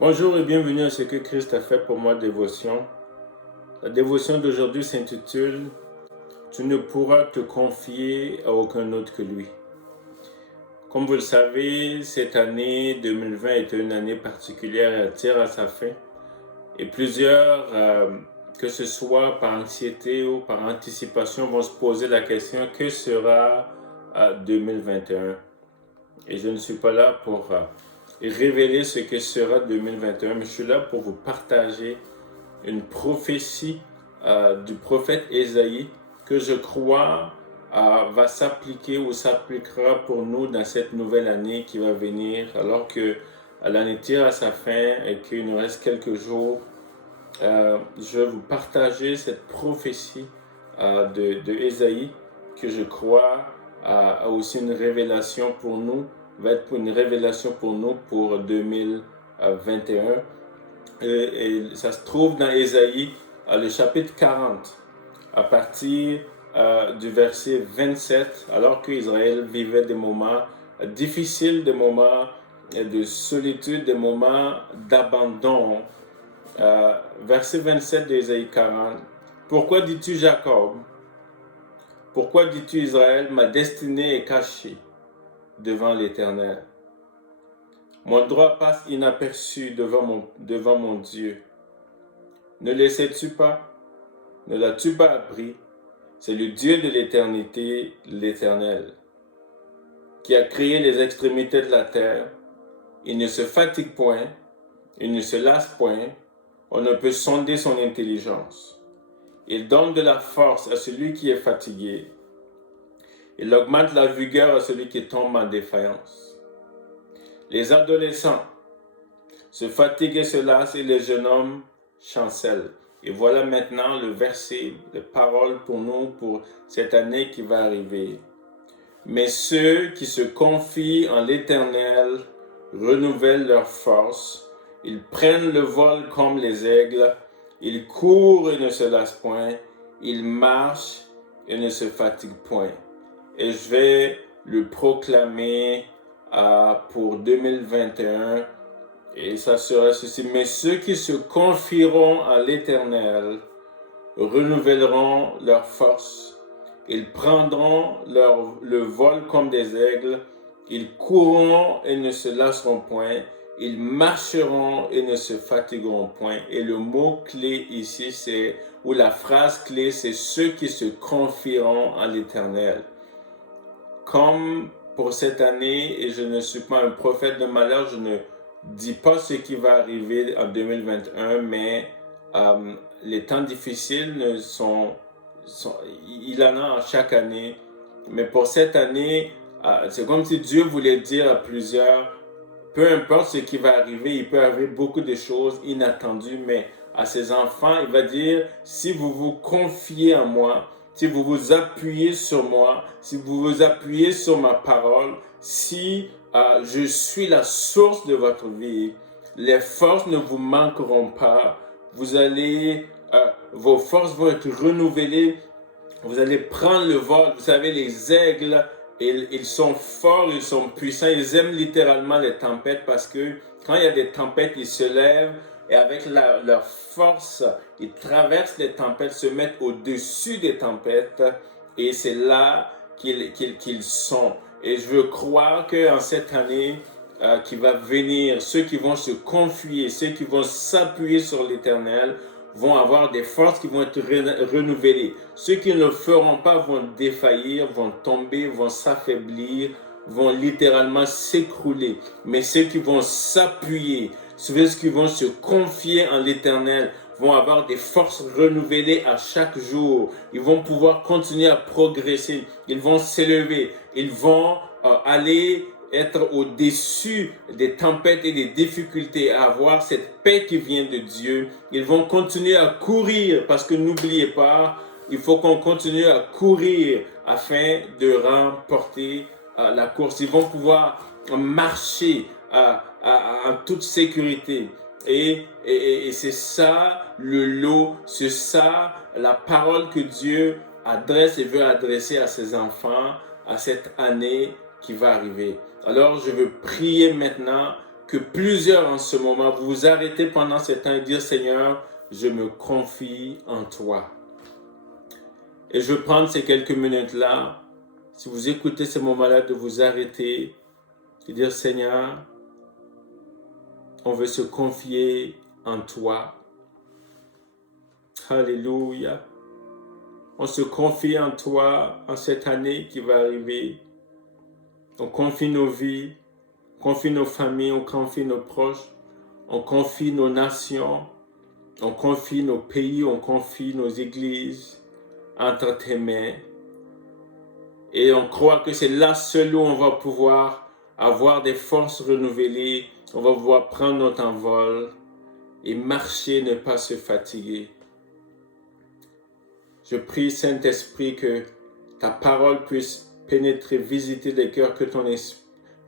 Bonjour et bienvenue à ce que Christ a fait pour moi dévotion. La dévotion d'aujourd'hui s'intitule « Tu ne pourras te confier à aucun autre que lui ». Comme vous le savez, cette année 2020 est une année particulière et elle tire à sa fin. Et plusieurs, que ce soit par anxiété ou par anticipation, vont se poser la question « Que sera 2021 ?» Et je ne suis pas là pour révéler ce que sera 2021, mais je suis là pour vous partager une prophétie du prophète Ésaïe que je crois va s'appliquer ou s'appliquera pour nous dans cette nouvelle année qui va venir, alors que l'année tire à sa fin et qu'il nous reste quelques jours. Je vais vous partager cette prophétie de Ésaïe que je crois a aussi une révélation pour nous, va être une révélation pour nous pour 2021. Et ça se trouve dans Ésaïe, le chapitre 40, à partir du verset 27, alors qu'Israël vivait des moments difficiles, des moments de solitude, des moments d'abandon. Verset 27 d'Ésaïe 40. Pourquoi dis-tu Jacob? Pourquoi dis-tu Israël, ma destinée est cachée devant l'Éternel? Mon droit passe inaperçu devant mon Dieu. Ne le sais-tu pas? Ne l'as-tu pas appris? C'est le Dieu de l'éternité, l'Éternel, qui a créé les extrémités de la terre. Il ne se fatigue point, il ne se lasse point, on ne peut sonder son intelligence. Il donne de la force à celui qui est fatigué. Il augmente la vigueur à celui qui tombe en défaillance. Les adolescents se fatiguent et se lassent et les jeunes hommes chancellent. Et voilà maintenant le verset de parole pour nous, pour cette année qui va arriver. Mais ceux qui se confient en l'Éternel renouvellent leur force. Ils prennent le vol comme les aigles. Ils courent et ne se lassent point. Ils marchent et ne se fatiguent point. Et je vais le proclamer pour 2021. Et ça sera ceci. Mais ceux qui se confieront en l'Éternel renouvelleront leur force. Ils prendront le vol comme des aigles. Ils courront et ne se lasseront point. Ils marcheront et ne se fatigueront point. Et le mot-clé ici, ou la phrase clé, c'est ceux qui se confieront en l'Éternel. Comme pour cette année, et je ne suis pas un prophète de malheur, je ne dis pas ce qui va arriver en 2021, mais les temps difficiles il en a en chaque année. Mais pour cette année, c'est comme si Dieu voulait dire à plusieurs, peu importe ce qui va arriver, il peut arriver beaucoup de choses inattendues, mais à ses enfants, il va dire, si vous vous confiez en moi, si vous vous appuyez sur moi, si vous vous appuyez sur ma parole, si je suis la source de votre vie, les forces ne vous manqueront pas, vos forces vont être renouvelées, vous allez prendre le vol. Vous savez, les aigles, ils sont forts, ils sont puissants, ils aiment littéralement les tempêtes parce que quand il y a des tempêtes, ils se lèvent et avec leur force, ils traversent les tempêtes, se mettent au-dessus des tempêtes et c'est là qu'ils sont. Et je veux croire qu'en cette année qui va venir, ceux qui vont se confier, ceux qui vont s'appuyer sur l'Éternel, vont avoir des forces qui vont être renouvelées. Ceux qui ne le feront pas vont défaillir, vont tomber, vont s'affaiblir, vont littéralement s'écrouler. Mais ceux qui vont s'appuyer, ceux qui vont se confier en l'Éternel, vont avoir des forces renouvelées à chaque jour. Ils vont pouvoir continuer à progresser. Ils vont s'élever. Ils vont aller être au-dessus des tempêtes et des difficultés, à avoir cette paix qui vient de Dieu. Ils vont continuer à courir parce que n'oubliez pas, il faut qu'on continue à courir afin de remporter la course. Ils vont pouvoir marcher en toute sécurité. Et c'est ça le lot, c'est ça la parole que Dieu adresse et veut adresser à ses enfants à cette année qui va arriver. Alors je veux prier maintenant que plusieurs en ce moment, vous vous arrêtez pendant ce temps et dire, Seigneur, je me confie en toi. Et je veux prendre ces quelques minutes-là, si vous écoutez ce moment-là, de vous arrêter et dire, Seigneur, on veut se confier en toi. Alléluia. On se confie en toi en cette année qui va arriver. On confie nos vies, on confie nos familles, on confie nos proches, on confie nos nations, on confie nos pays, on confie nos églises entre tes mains. Et on croit que c'est là seul où on va pouvoir avoir des forces renouvelées, on va pouvoir prendre notre envol et marcher, ne pas se fatiguer. Je prie, Saint-Esprit, que ta parole puisse pénétrer, visiter les cœurs, que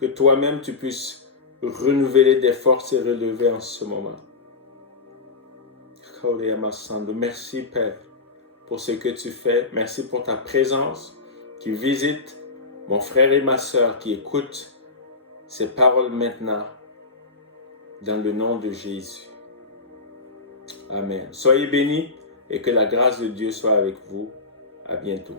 toi-même tu puisses renouveler des forces et relever en ce moment. Merci, Père, pour ce que tu fais. Merci pour ta présence qui visite mon frère et ma sœur qui écoutent ces paroles maintenant dans le nom de Jésus. Amen. Soyez bénis et que la grâce de Dieu soit avec vous. À bientôt.